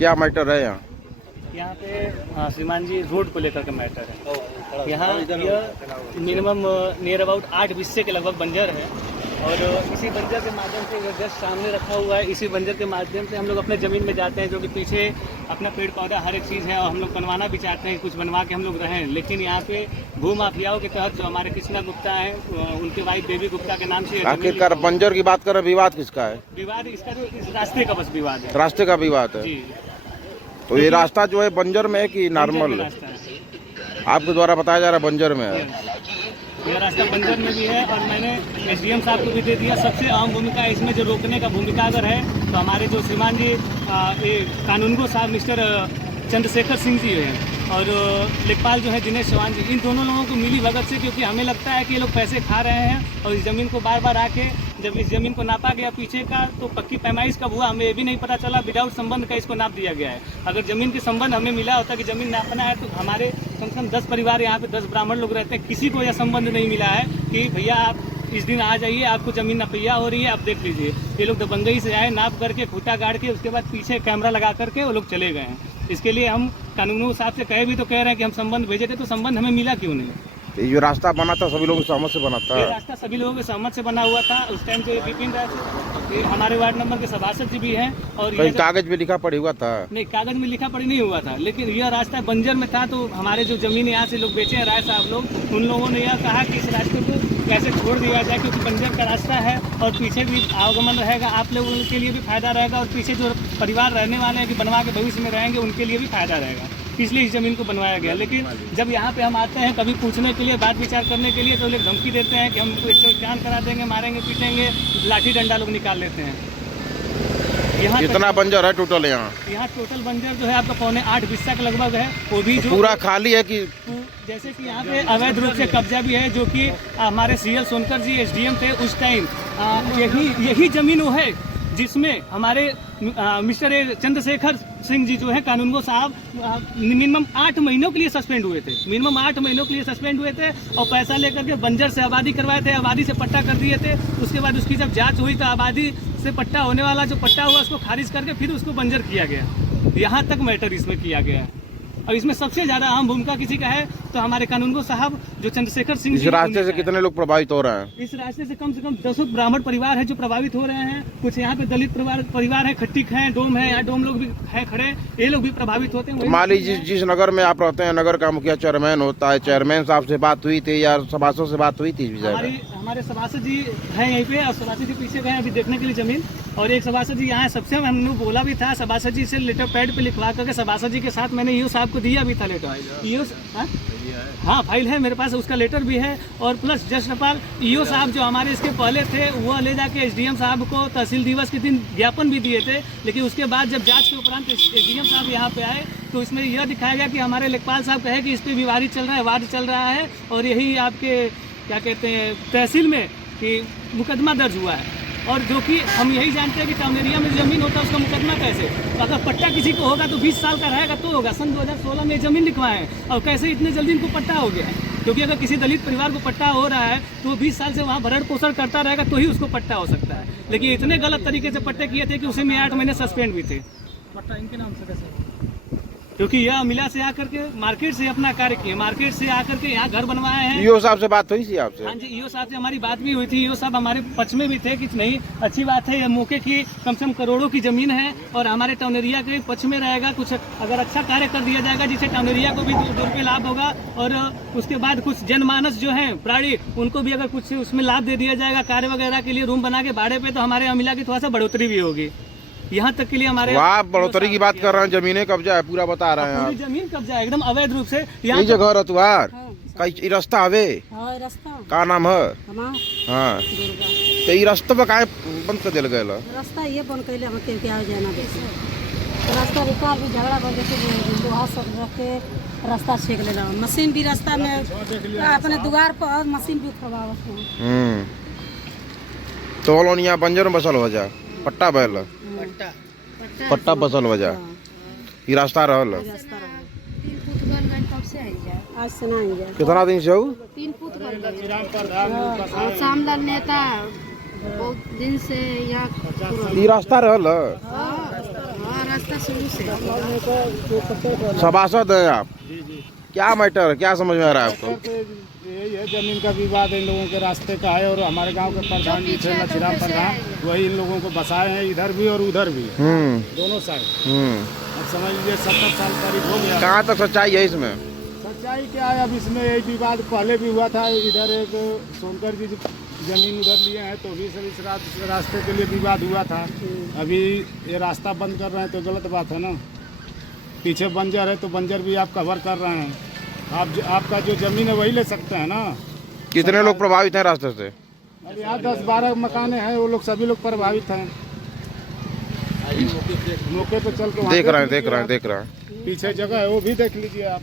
क्या मैटर है यहाँ? यहाँ पे श्रीमान जी रोड को लेकर के मैटर है। यहाँ मिनिमम नियर अबाउट 8 विस्से के लगभग बंजर है और इसी बंजर के माध्यम से जस्ट सामने रखा हुआ है। इसी बंजर के माध्यम से हम लोग अपने ज़मीन में जाते हैं, जो कि पीछे अपना पेड़ पौधा हर एक चीज़ है और हम लोग बनवाना भी चाहते हैं, कुछ बनवा के हम लोग रहें। लेकिन यहाँ पे भू माफियाओं के तहत जो हमारे कृष्णा गुप्ता हैं, उनके वाइफ देवी गुप्ता के नाम से आखिरकार बंजर की बात करें, विवाद किसका है? विवाद इसका जो इस रास्ते का बस विवाद है, रास्ते का विवाद है। जी। तो ये रास्ता जो है बंजर में है कि नॉर्मल? रास्ता है, आपके द्वारा बताया जा रहा है बंजर में है। यह रास्ता बंजर में भी है और मैंने एसडीएम साहब को भी दे दिया। सबसे अहम भूमिका इसमें जो रोकने का भूमिका अगर है तो हमारे जो श्रीमान जी ये कानूनगो साहब मिस्टर चंद्रशेखर सिंह जी हैं और लेखपाल जो है दिनेश चौहान जी, इन दोनों लोगों को मिली भगत से, क्योंकि हमें लगता है कि ये लोग पैसे खा रहे हैं और इस ज़मीन को बार बार आके जब इस ज़मीन को नापा गया पीछे का तो पक्की पैमाइश कब हुआ हमें ये भी नहीं पता चला। विदाउट संबंध का इसको नाप दिया गया है। अगर ज़मीन के संबंध हमें मिला होता कि ज़मीन नापना है तो हमारे कम से कम 10 परिवार यहाँ पे 10 ब्राह्मण लोग रहते हैं, किसी को यह संबंध नहीं मिला है कि भैया आप इस दिन आ जाइए, आपको ज़मीन नपैया हो रही है, आप देख लीजिए। ये लोग दबंगई से आए, नाप करके खूटा गाड़ के उसके बाद पीछे कैमरा लगा करके वो लोग चले गए हैं। इसके लिए हम कानूनी साहब से कहे भी तो कह रहे हैं कि हम संबंध भेजे थे, तो संबंध हमें मिला क्यों नहीं? ये जो रास्ता बना था सभी लोगों की सहमत से बना था? ये रास्ता सभी लोगों के सहमत से बना हुआ था। उस टाइम जो विपिन राय ये हमारे वार्ड नंबर के सभासद जी भी हैं और कहीं कागज में लिखा पड़ी हुआ था? नहीं, कागज में लिखा पड़ी नहीं हुआ था, लेकिन यह रास्ता बंजर में था। तो हमारे जो जमीन यहाँ से लोग बेचे हैं राय साहब लोग, उन लोगों ने यह कहा कि इस रास्ते को कैसे छोड़ दिया जाए, क्योंकि बंजर का रास्ता है और पीछे भी आवागमन रहेगा, आप लोगों के लिए भी फायदा रहेगा और पीछे जो परिवार रहने वाले हैं कि बनवा के भविष्य में रहेंगे उनके लिए भी फायदा रहेगा, इसलिए इस ज़मीन को बनवाया गया। लेकिन जब यहाँ पे हम आते हैं कभी पूछने के लिए, बात विचार करने के लिए, तो लोग धमकी देते हैं कि हम 151 करा देंगे, मारेंगे पीटेंगे, लाठी डंडा लोग निकाल लेते हैं। यहाँ कितना बंजर है टोटल यहाँ? यहाँ टोटल बंजर जो है आपका 8.25 विस्सा के लगभग है, वो भी जो पूरा खाली है कि जैसे कि यहाँ पे अवैध रूप से कब्जा भी है, जो कि हमारे सीएल सोनकर जी एसडीएम थे उस टाइम, यही जमीन वो है जिसमें हमारे मिस्टर चंद्रशेखर सिंह जी जो है कानूनगो साहब मिनिमम 8 महीनों के लिए सस्पेंड हुए थे। मिनिमम 8 महीनों के लिए सस्पेंड हुए थे और पैसा लेकर के बंजर से आबादी करवाए थे, आबादी से पट्टा कर दिए थे। उसके बाद उसकी जब जांच हुई तो आबादी से पट्टा होने वाला जो पट्टा हुआ उसको खारिज करके फिर उसको बंजर किया गया। यहाँ तक मैटर इसमें किया गया है और इसमें सबसे ज्यादा अहम भूमिका किसी का है तो हमारे कानूनगो साहब जो चंद्रशेखर सिंह इस रास्ते से कितने लोग प्रभावित हो रहे हैं? इस रास्ते से कम 10 ब्राह्मण परिवार है जो प्रभावित हो रहे हैं। कुछ यहाँ पे दलित परिवार है, खट्टिक है, डोम है, यहाँ डोम लोग भी है खड़े, ये लोग भी प्रभावित होते हैं। मान लीजिए जिस नगर में आप रहते हैं, नगर का मुखिया चेयरमैन होता है, चेयरमैन साहब से बात हुई थी या सभासद से बात हुई थी? हमारे सभासद जी हैं यहीं पे और सभासद जी पीछे गए अभी देखने के लिए जमीन, और एक सभासद जी यहाँ सबसे हमने बोला भी था, सभासद जी से लेटर पैड पे लिखवा करके सभासद जी के साथ मैंने ईओ साहब को दिया भी था लेटर। ईओ हाँ फाइल है मेरे पास, उसका लेटर भी है। और प्लस जस्ट नेपाल ईओ साहब जो हमारे इसके पहले थे वो ले जाके एसडीएम साहब को तहसील दिवस के दिन ज्ञापन भी दिए थे, लेकिन उसके बाद जब जांच के उपरांत एसडीएम साहब यहाँ पे आए तो इसमें यह दिखाया गया कि हमारे लेखपाल साहब कहे कि इस पर विवाद चल रहा है, वाद चल रहा है और यही आपके क्या कहते हैं तहसील में कि मुकदमा दर्ज हुआ है। और जो कि हम यही जानते हैं कि टाउन एरिया में ज़मीन होता है उसका मुकदमा कैसे, तो अगर पट्टा किसी को होगा तो 20 साल का रहेगा तो होगा। सन 2016 में ज़मीन लिखवाए और कैसे इतने जल्दी इनको पट्टा हो गया है, क्योंकि अगर किसी दलित परिवार को पट्टा हो रहा है तो वो 20 साल से वहाँ भरण पोषण करता रहेगा तो ही उसको पट्टा हो सकता है। लेकिन इतने गलत तरीके से पट्टे किए थे कि उसी में 8 महीने सस्पेंड भी थे। पट्टा इनके नाम से कैसे, क्योंकि यह मिला से आकर के मार्केट से अपना कार्य किए, मार्केट से आकर के यहाँ घर बनवाए हैं। ईओ साहब से बात हुई थी आपसे? हाँ जी, ईओ साहब से हमारी बात भी हुई थी। ईओ साहब हमारे पक्ष में भी थे कि नहीं अच्छी बात है, यह मौके की कम से कम करोड़ों की जमीन है और हमारे टाउन एरिया के पक्ष में रहेगा। कुछ अगर अच्छा कार्य कर दिया जाएगा जिससे टाउन एरिया को भी 2 रुपये लाभ होगा और उसके बाद कुछ जनमानस जो है प्राणी उनको भी अगर कुछ उसमें लाभ दे दिया जाएगा कार्य वगैरह के लिए, रूम बना के भाड़े पे, तो हमारे अमिला की थोड़ा सा बढ़ोतरी भी होगी। यहाँ तक के लिए हमारे आप बढ़ोतरी की बात कर रहे हैं, जमीनें कब्जा है पूरा बता रहे हैं। पूरी जमीन कब्जा है एकदम अवैध रूप से। यही जगह रतवार कई रास्ता हवे का नाम है? हाँ, तो ये रास्ता पर काहे बंद कर दिया गया? रास्ता ये बंद कर हम के क्या जाना देखे रास्ता रुका भी झगड़ा बन जैसे लोहा सब रख के रास्ता छेक लेला, मशीन भी रास्ता में अपने दुआर पर मशीन भी खड़ावा। तो लोन यहाँ बंजर में बसल हो जा पट्टा बैल पट्टा बसल हो जा ये रास्ता रहल। आज से नहीं जाए कितना दिन से हो? 3 फुट श्यामलाल नेता बहुत दिन से यहाँ ये रास्ता रहल। हाँ रास्ता शुरू से सभासद हैं आप? जी जी। क्या मैटर है, क्या समझ में आ रहा है आपको? तो यही है, जमीन का विवाद इन लोगों के रास्ते का है और हमारे गांव के प्रधान जी थे नथीराम प्रधान, वही इन लोगों को बसाए हैं, इधर भी और उधर भी, दोनों साइड। अब समझ लीजिए 70 साल करीब हो गया। कहाँ तक सच्चाई है इसमें? सच्चाई क्या है, अब इसमें यही विवाद पहले भी हुआ था। इधर एक सोनकर जी जमीन उधर लिए हैं तो भी सर इस रास्ते के लिए विवाद हुआ था। अभी ये रास्ता बंद कर रहे हैं तो गलत बात है ना। पीछे बंजर है तो बंजर भी आप कवर कर रहे हैं। आपका जो जमीन है वही ले सकते हैं ना। कितने लोग प्रभावित हैं रास्ते से? अब यहाँ 10-12 मकाने हैं, वो लोग सभी लोग प्रभावित हैं। मौके पे चल के देख रहे हैं। पीछे जगह है वो भी देख लीजिए आप।